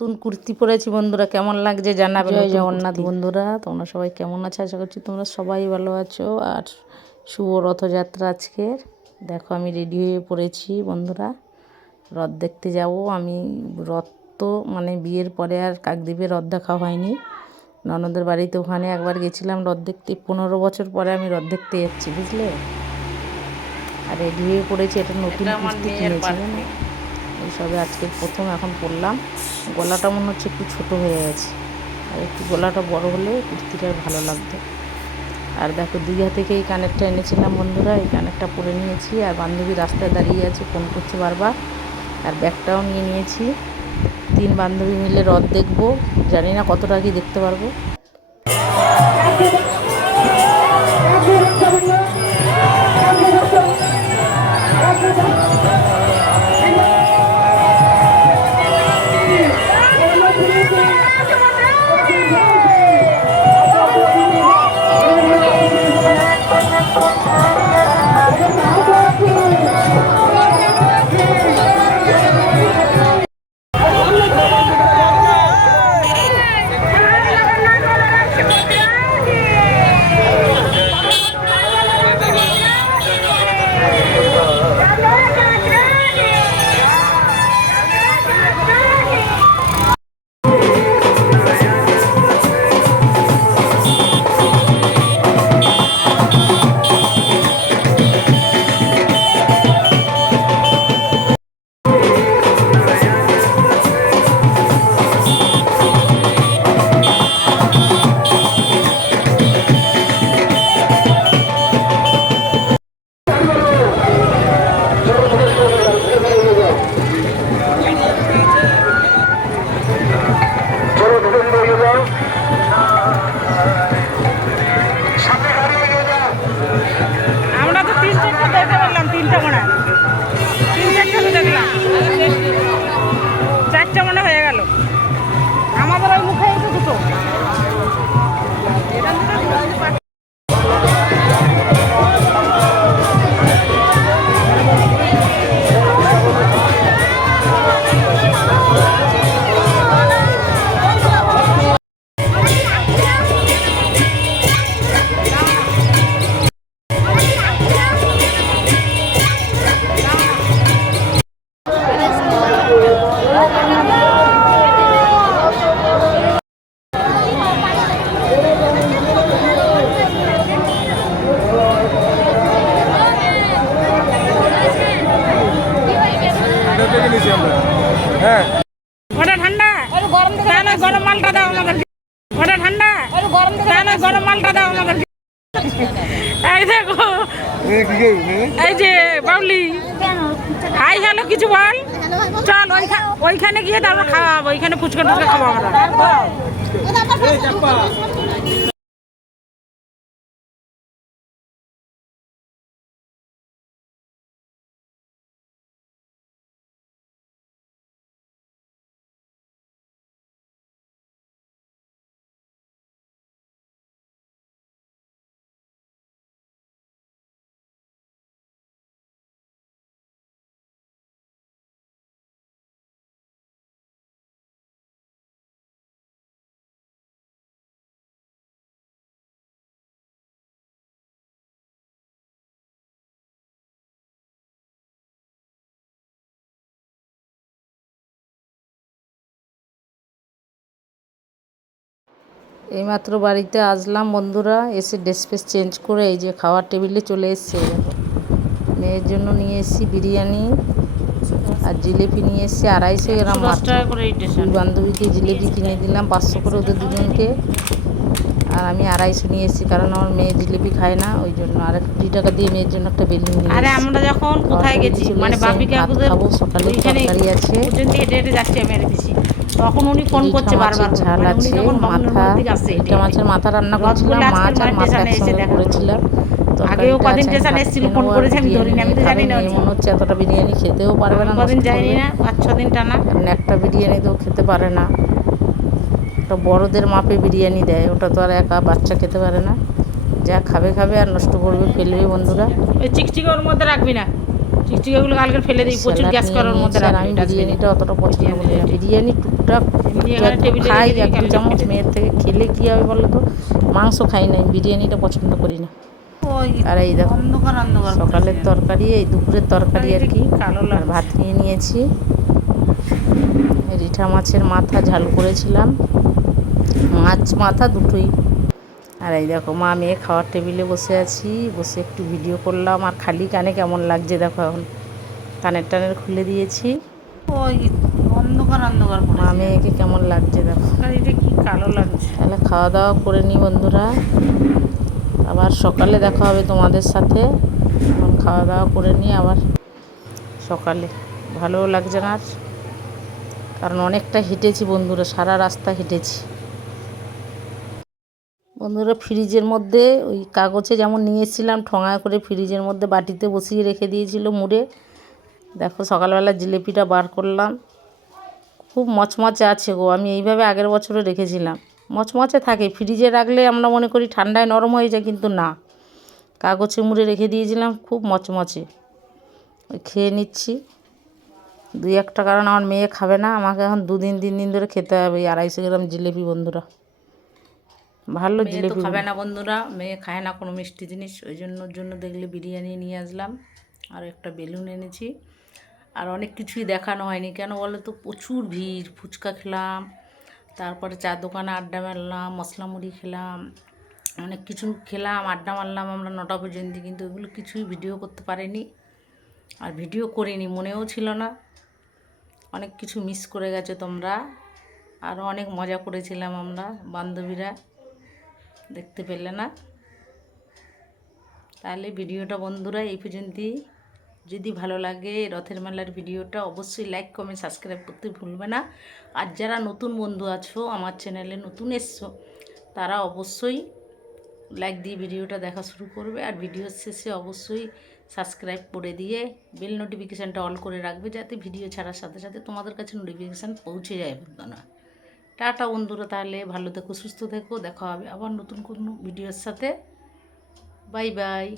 নতুন কুর্তি পরেছি বন্ধুরা কেমন লাগছে জানাবে জয় জগন্নাথ বন্ধুরা তোমরা সবাই কেমন আছো? আশা করছি তোমরা সবাই ভালো আছো। আর শুভ রথযাত্রা আজকের। দেখো আমি রেডি হয়ে পড়েছি বন্ধুরা। রথ দেখতে যাব। আমি রথ তো মানে বিয়ের পরে আর কাকদ্বীপে রথ দেখা হয়নি। ননদের বাড়িতে ওখানে একবার গেছিলাম রথ দেখতে। পনেরো বছর পরে আমি রথ দেখতে যাচ্ছি বুঝলে? আর রেডি হয়ে পড়েছি এটা নতুন কুর্তি কিনেছি জানো এই সবে আজকে প্রথম এখন পরলাম গলাটা মনে হচ্ছে একটু ছোটো হয়ে গেছে। আর একটু গলাটা বড় হলে কুর্তিটা ভালো লাগতো। আর দেখো দীঘা থেকে এই কানেরটা এনেছিলাম বন্ধুরা, এই কানেরটা পরে নিয়েছি। আর বান্ধবী রাস্তায় দাঁড়িয়ে আছে, ফোন করছে বারবার। আর ব্যাগটাও নিয়ে নিয়েছি। তিন বান্ধবী মিলে রথ দেখব। জানি না কতটা কি দেখতে পারব। ঠান্ডা না না গরম মালটা দাও আমাদেরকে ওটা ঠান্ডা? না না গরম মালটা দাও আমাদেরকে এই দেখো? এই যে বাউলি। হাই হ্যালো কিছু বল। চল ওইখানে ওইখানে গিয়ে তারপর খাওয়া ওইখানে ফুচকা টুচকা খাওয়া আমরা। এইমাত্র বাড়িতে আসলাম বন্ধুরা এসে ড্রেস চেঞ্জ করে এই যে খাওয়ার টেবিলে চলে এসছে। মেয়ের জন্য নিয়ে এসেছি বিরিয়ানি আর জিলিপি নিয়ে এসেছি আড়াইশো গ্রাম দুই বান্ধবীকে জিলিপি কিনে দিলাম পাঁচশো করে ওদের দুজনকে। আর আমি আড়াইশো নিয়ে এসেছি কারণ আমার মেয়ে জিলিপি খায় না ওই জন্য। আর কুড়ি টাকা দিয়ে মেয়ের জন্য একটা বেলুন নিয়ে আরে আমরা যখন কোথায় গেছি মানে বাপি কাকুদের খাব সকালে তরকারি আছে। হেঁটে হেঁটে যাচ্ছি আমি আর তখন উনি ফোন করছে বারবার ঝাল মানে আছে যখন মাথা। হেঁটে মাছের মাথা রান্না করেছিলাম মাছ আর মাথা একসঙ্গে করেছিলাম। আগেও কদিন আছে, স্টেশন এসেছিল, ফোন করেছে, আমি ধরিনি, আমি তো নিয়ে জানি না মনে হচ্ছে এতটা বিরিয়ানি খেতেও পারবে না কদিন নষ্ট যাইনি না পাঁচ ছ দিন টানা। কারণ একটা বিরিয়ানি তো খেতে পারে না। একটা বড়দের মাপে বিরিয়ানি দেয় ওটা তো আর একা বাচ্চা খেতে পারে না। যা খাবে খাবে আর নষ্ট করবে ফেলবে বন্ধুরা। ওই চিকচিকে ওর মধ্যে রাখবি না। চিকচিকেগুলো কালকে ফেলে দিই প্রচুর গ্যাস করার মধ্যে আমি বিরিয়ানিটা অতটা পছন্দ করি না। বিরিয়ানি টুকটাক খাই এক চামচ মেয়ের থেকে খেলে কী হবে বলো তো? মাংস খাই না আমি বিরিয়ানিটা পছন্দ করি না। ওই আর এই দেখো সকালের তরকারি এই দুপুরের তরকারি আর কি। আর ভাত নিয়ে নিয়েছি। রিঠা মাছের মাথা ঝাল করেছিলাম। মাছ মাথা দুটোই। আর এই দেখো মা মেয়ে খাওয়ার টেবিলে বসে আছি বসে একটু ভিডিও করলাম আর খালি কানে কেমন লাগছে দেখো এখন। কানের টানের খুলে দিয়েছি। ওই অন্ধকার অন্ধকার মা মেয়েকে কেমন লাগছে দেখো। আর এটা কি কালো লাগছে? তাহলে খাওয়া দাওয়া করে নিই বন্ধুরা। আবার সকালে দেখা হবে তোমাদের সাথে। খাওয়া দাওয়া করে নিই আবার সকালে। ভালোও লাগছে না আর। কারণ অনেকটা হেঁটেছি বন্ধুরা সারা রাস্তা হেঁটেছি। বন্ধুরা ফ্রিজের মধ্যে ওই কাগজে যেমন নিয়ে এসেছিলাম, ঠোঙা করে ফ্রিজের মধ্যে বাটিতে বসিয়ে রেখে দিয়েছিল মুড়ে। দেখো সকালবেলা জিলিপিটা বার করলাম। খুব মচমচে আছে গো, আমি এইভাবে আগের বছরে রেখেছিলাম। মচমচে থাকে, ফ্রিজে রাখলে আমরা মনে করি ঠান্ডায় নরম হয়ে যায়, কিন্তু না। কাগজে মুড়ে রেখে দিয়েছিলাম, খুব মচমচে। খেয়ে নিচ্ছি। দুই একটা, কারণ আমার মেয়ে খাবে না, আমাকে এখন দুদিন, তিন দিন ধরে খেতে হবে আড়াইশো গ্রাম জিলিপি বন্ধুরা। ভালো জিলিপি খাবে না বন্ধুরা মেয়ে খায় না কোনো মিষ্টি জিনিস ওই জন্য জন্য দেখলে বিরিয়ানি নিয়ে আসলাম। আর একটা বেলুন এনেছি। আর অনেক কিছুই দেখানো হয়নি। কেন বলো তো? প্রচুর ভিড় ফুচকা খেলাম তারপরে চা দোকানে আড্ডা মারলাম মশলা মুড়ি খেলাম অনেক কিছু খেলাম আড্ডা মারলাম আমরা নটা পর্যন্ত কিন্তু এগুলো কিছুই ভিডিও করতে পারিনি। আর ভিডিও করিনি মনেও ছিল না। অনেক কিছু মিস করে গেছো তোমরা। আরও অনেক মজা করেছিলাম আমরা বান্ধবীরা। দেখতে পেলে না। তাহলে ভিডিওটা বন্ধুরা এই পর্যন্তই। যদি ভালো লাগে রথের মেলার ভিডিওটা অবশ্যই লাইক কমেন্ট সাবস্ক্রাইব করতে ভুলবে না। আর যারা নতুন বন্ধু আছো, আমার চ্যানেলে নতুন এসছো, তারা অবশ্যই লাইক দিয়ে ভিডিওটা দেখা শুরু করবে। আর ভিডিওর শেষে অবশ্যই সাবস্ক্রাইব করে দিয়ে বেল নোটিফিকেশানটা অল করে রাখবে, যাতে ভিডিও ছাড়ার সাথে সাথে তোমাদের কাছে নোটিফিকেশান পৌঁছে যায় না টাটা বন্ধুরা তাহলে, ভালো থেকো, সুস্থ থেকো, দেখা হবে আবার নতুন কোনো ভিডিওর সাথে। Bye bye.